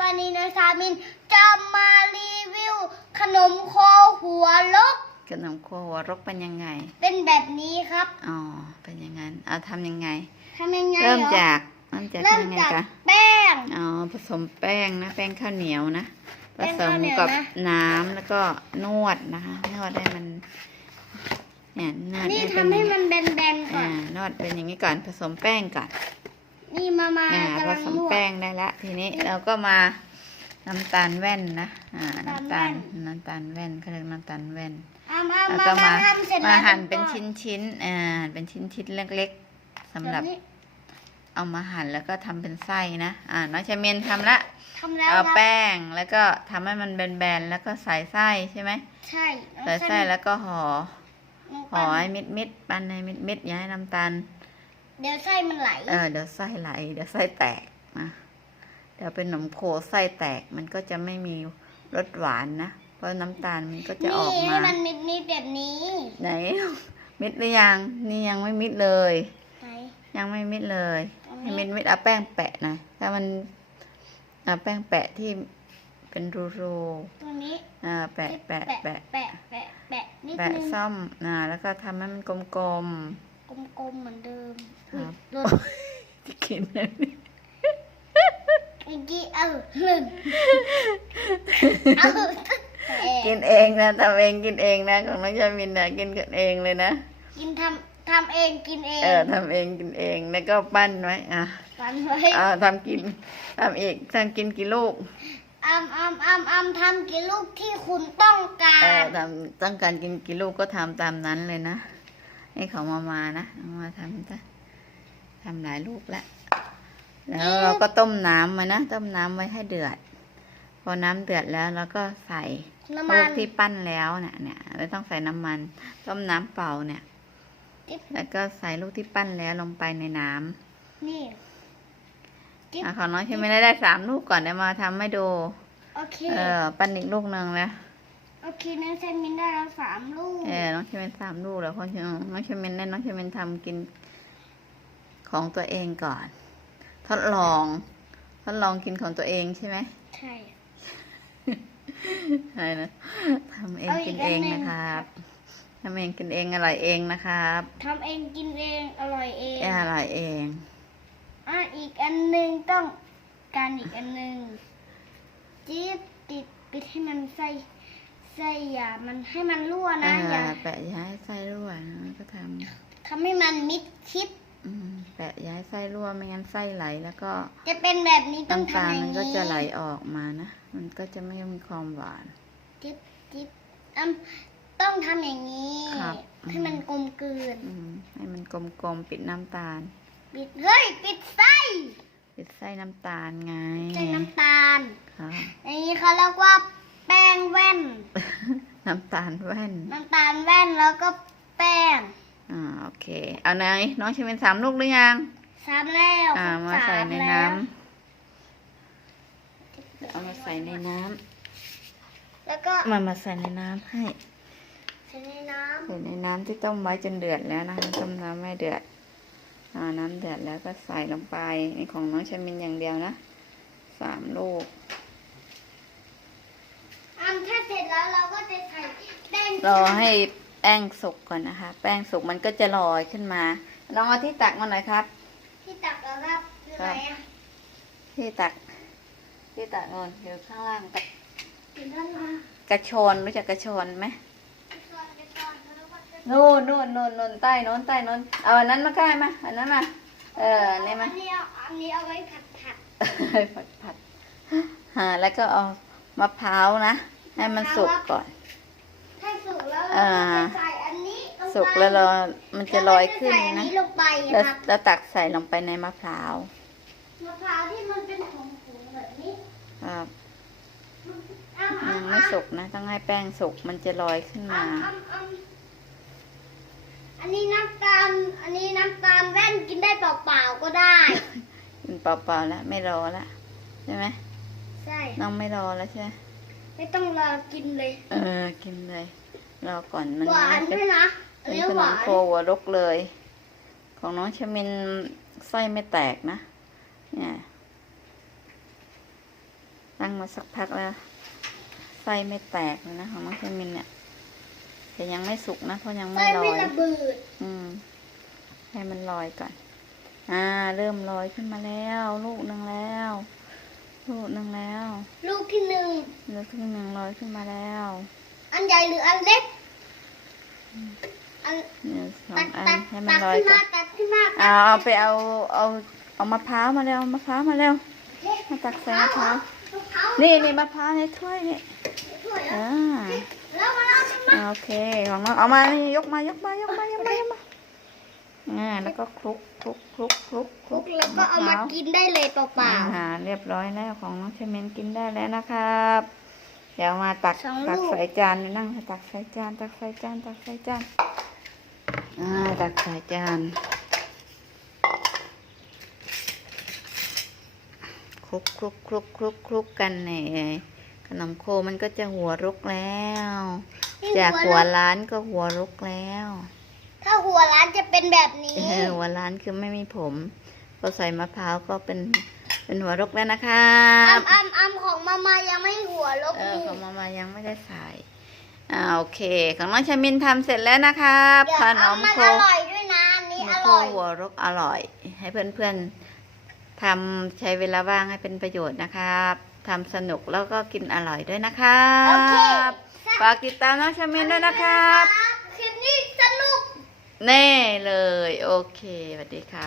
วันนี้นายสามินจะมารีวิว ขนมโคหัวลก ขนมโคหัวรกเป็นยังไง เป็นแบบนี้ครับ อ๋อ เป็นอย่างนั้น เอาทำยังไงทำยังไง เริ่มหอจากเริ่มจากเริ่มทำยังไงจากคะแป้ง อ๋อ ผสมแป้งนะ แป้งข้าวเหนียวนะผแป้งสข้ามวเหนียวกับนะน้ำแล้วก็นวดนะคะ นวดให้มันเนี่ยนวดนี่ให้ทำเป็นให้มันแบนๆก่ออ่านนวดเป็นอย่างนี้ก่อน ผสมแป้งก่อน นี่มามาอ่ากำผลังสมนวดแป้งได้ละทีนี้เราก็มาน้ำตาลแว่นนะอ่าน้ำตาลน้ำตาลแว่นน้ำตาลแว่นเขาเรียกน้ำตาลแว่น เอามาแล้วมาก็มามาทำเสร็จมาแล้วหั่นเป็นก่อชิ้นชิ้นๆอ่าเป็นชิ้นชิ้นๆเล็กๆสำหรับแบบนี้เอามาหั่นแล้วก็ทำเป็นไส้นะอ่าน้องชาเมียนทำละ ทำแล้วเอาครับแป้งแล้วก็ทำให้มันแบนๆแล้วก็ใส่ไส้ใช่ไหมใช่น้องใส่ไส้แล้วก็ห่อน้องห่อปั้นให้มิดมิดๆปั้นให้มิดมิดๆอย่าให้น้ำตาล เดี๋ยวไส้มันไหล เออเดี๋ยวไส้ไหล เดี๋ยวไส้แตกนะเดี๋ยวเป็นขนมโคไส้แตกมันก็จะไม่มีรสหวานนะ เพราะน้ำตาลมันก็จะออกนี่มาให้มันนิดๆแบบนี้ไหน มิดหรือยังนี่ยังไม่มิดเลย ไหน ยังไม่มิดเลยเอาให้มิมิดดมิดเอาแป้งแปะหน่อยถ้ามันเอาแป้งแปะที่เป็นรูรูตรงนี้ๆอ่าแปะแปะแปะแปะแปะแปะนิดแปะนึงซ่อมอ่าแล้วก็ทำให้มันกลม กลมๆเหมือนเดิมครับอุ๊ยหล่นๆจะกินเลยเมื่อกี้เออหล่นเอาแอะกินเองนะทำเองกินเองนะ ของน้องชามินนะกินกันเองเลยนะ กินทำทำเองกินเอง เออทำเองกินเองแล้วก็ปั้นไว้อะฝันไว้อ่าทำกินทำอีกทำกินกี่ลูกอ้ำอ้ำอ้ำอ้ำทำกี่ลูกที่คุณต้องกาเออรทำต้องการกินกี่ลูกก็ทำตามนั้นเลยนะ ให้เขามามานะเอามาทำซะทำหลายลูกแล้วแล้วเราก็ต้มน้ำมานะ ต้มน้ำไว้ให้เดือด พอน้ำเดือดแล้วเราก็ใส่น้ำลูมักนที่ปั้นแล้วเนี่ยเนี่ยไม่ต้องใส่น้ำมัน ต้มน้ำเปล่าเนี่ยจิ๊บแล้วก็ใส่ลูกที่ปั้นแล้วลงไปในน้ำนี่จิ๊บอะของน้องใช่ไหมได้ได้สามลูกก่อนเดี๋ยวมาทำให้ดู โอเค เออ ปั้นอีกลูกหนึ่งแล้ วโอเคน้องเซนมินได้แล้วสามลูกเออน้องเชมินสามลูกแล้วเพราะน้องเชมินแน่น้องเชมินทำกินของตัวเองก่อน ทดลองทดลองกินของตัวเองใช่ไหมใช่ใช่นะทำเองเอาอีกกินเองอันหนึ่งนะครับทำเองกินเองอร่อยเองนะครับทำเองกินเองอร่อยเองเอออร่อยเองอะอีกอันหนึ่งต้องการอีกอันหนึ่งจิ๊บติดปิดให้มันใส่ ใส่อย่ามันให้มันรั่วเอนะอย่าอแปะย้ายไส้รั่วนะก็ททำให้มันมิดชิดำอืมแปะย้ายไส้รั่วไม่งั้นไส้ไหลแล้วก็ จะเป็นแบบนี้ต้องน้ำตาทำลอย่างมันนี้ก็จะไหลออกมานะ มันก็จะไม่มีความหวานจิ๊บจิ๊บอ้ำต้องทำอย่างนี้ครับให้มันกลมกลืนอืมให้มันกลมๆปิดน้ำตาล ปิดเฮ้ยปิดไส้ปิดไส้น้ำตาลไงใส่น้ำตาลครับอย่างนี้เขาเรียกว่า แป้งแว่น น้ำตาลแว่น น้ำตาลแว่นแล้วก็แป้ง อ่าโอเค เอาไหนน้องชิมเป็นสามลูกหรือยัง สามแล้วอ่ามาสใส่ในแล้น้วำเดี๋ยวเอามาใส่ในน้ำแล้วก็มามาใส่ในน้ำให้ใส่ในน้ใส่ในน้ำที่ต้มไว้จนเดือดแล้วนะคะต้มน้ำไม่เดือดอ่าน้ำเดือดแล้วก็ใส่ลงไปนี่ของน้องชามินอย่างเดียวนะสามลูกำอ้ำถ้า เสร็จแล้วเราก็จะใส่แป้งรอให้แป้งสุกก่อนนะคะ แป้งสุกมันก็จะลอยขึ้นมาลองเอาที่ตักมาหน่อยครับ ที่ตักแล้วครับคืออะไรอะที่ตัก ที่ตักโนนอยู่ข้างล่างกระถึงด้านล่างกระชอนรู้จักกระชอนไหมก่อนเดี๋ยวก่อนแล้วก็จะนู่นนู่นนู่นนู่นใต้โน้นใต้โน้นเอาอันนั้นมาใกล้มาอันนั้นมาเออนี่มาอันนี้เอาอันนี้เอาไว้ผัดผัดผัดผัดฮะแล้วก็เอามะพร้าวนะ ให้มันสุกก่อน ให้สุกแล้วอ่าเราก็จะใส่อันนี้ลงไปสุกแล้วเรามันจะลอยขึ้นแล้วก็จใส่อันนะนี้ลงไปแล้วครับแล้วตักใส่ลงไปในมะพร้าวมะพร้าวที่มันเป็นผงๆแบบนี้ครับอ้ำยังอ้ำไม่สุกนะ ต้องให้แป้งสุกมันจะลอยขึ้นมาอ้ำอ้ำอ้ำอันนี้น้ำตาล อันนี้น้ำตาลแว่นกินได้เปล่าๆก็ได้ กินเปล่าๆแล้วไม่รอแล้วใช่ไหมใช่ น้องไม่รอแล้วใช่ไหม ไม่ต้องรอกินเลย เออ กินเลยรอก่อนมันหวานเป็ด้วยนะอันเป็นนี้ขหนวามนโคหัวรกเลย ของน้องชมินไส้ไม่แตกนะเนี่ยตั้งมาสักพักแล้วไส้ไม่แตกเลยนะของน้องเชมินเนี่ยแต่ยังไม่สุกนะเพราะยังไม่ไส้ลอไม่ยระเบิดอืมให้มันลอยก่อน อ่า เริ่มลอยขึ้นมาแล้ว ลูกหนึ่งแล้ว ลูกหนึ่งแล้ว ลูกที่หนึ่ง ลูกที่หนึ่งลอยขึ้นมาแล้ว อันใหญ่หรืออันเล็ก อันหนึ่งสอตังดอัตันดให้มัตันดลอยขึ้นก่อมานตัดขึ้นมาเอาเอาไปเอาเอาเอามะพร้าวมาเร็วมะพร้าวมาเร็วเฮ้ยมาตักใส่มะพร้าวมะพร้าวนี่นี่มะพร้าวในถ้วยนี่ถ้วยอ่าแล้วมาแล้วขึ้นมาโอเคของน้องเอามานี่ยกมายกมายกมายกมายกมาอ่าแล้วก็คลุกคลุกคลุกคลุกคลุกแล้วก็เอามากินได้เลยเปล่าอาหารเรียบร้อยแล้วของน้องเชเมนกินได้แล้วนะครับ เดี๋ยวมาตักตักใส่จานนั่งตักใส่จาน ตักใส่จาน ตักใส่จานอ่าตักใส่จานคลุกคลุกคลุกคลุกคลุกกันเนี่ยขนมโคมันก็จะหัวรุกแล้วๆจากหัวร้านร้านก็หัวรุกแล้ว ถ้าหัวร้านจะเป็นแบบนี้เออหัวร้านคือไม่มีผมพอใส่มะพร้าวก็เป็นเป็นหัวรกแล้วนะครัอับมอัมอัมของมามายังไม่หัว ลบเออนี่ของมามายังไม่ได้ใส่อ่าโอเค ของน้องชามินทำเสร็จแล้วนะครับเดี๋ยวขนเอามมันโคอร่อยด้วยนะอันนี้ขนอมโคร่อยหัวรกอร่อย ให้เพื่อนๆทำใช้เวลาว่างให้เป็นประโยชน์นะครับทำสนุกแล้วก็กินอร่อยด้วยนะครัโอเคบฝากติดตามน้องชามินด้วยนะครับคลิปนี้สนุกแน่เลย โอเคสวัสดีครับ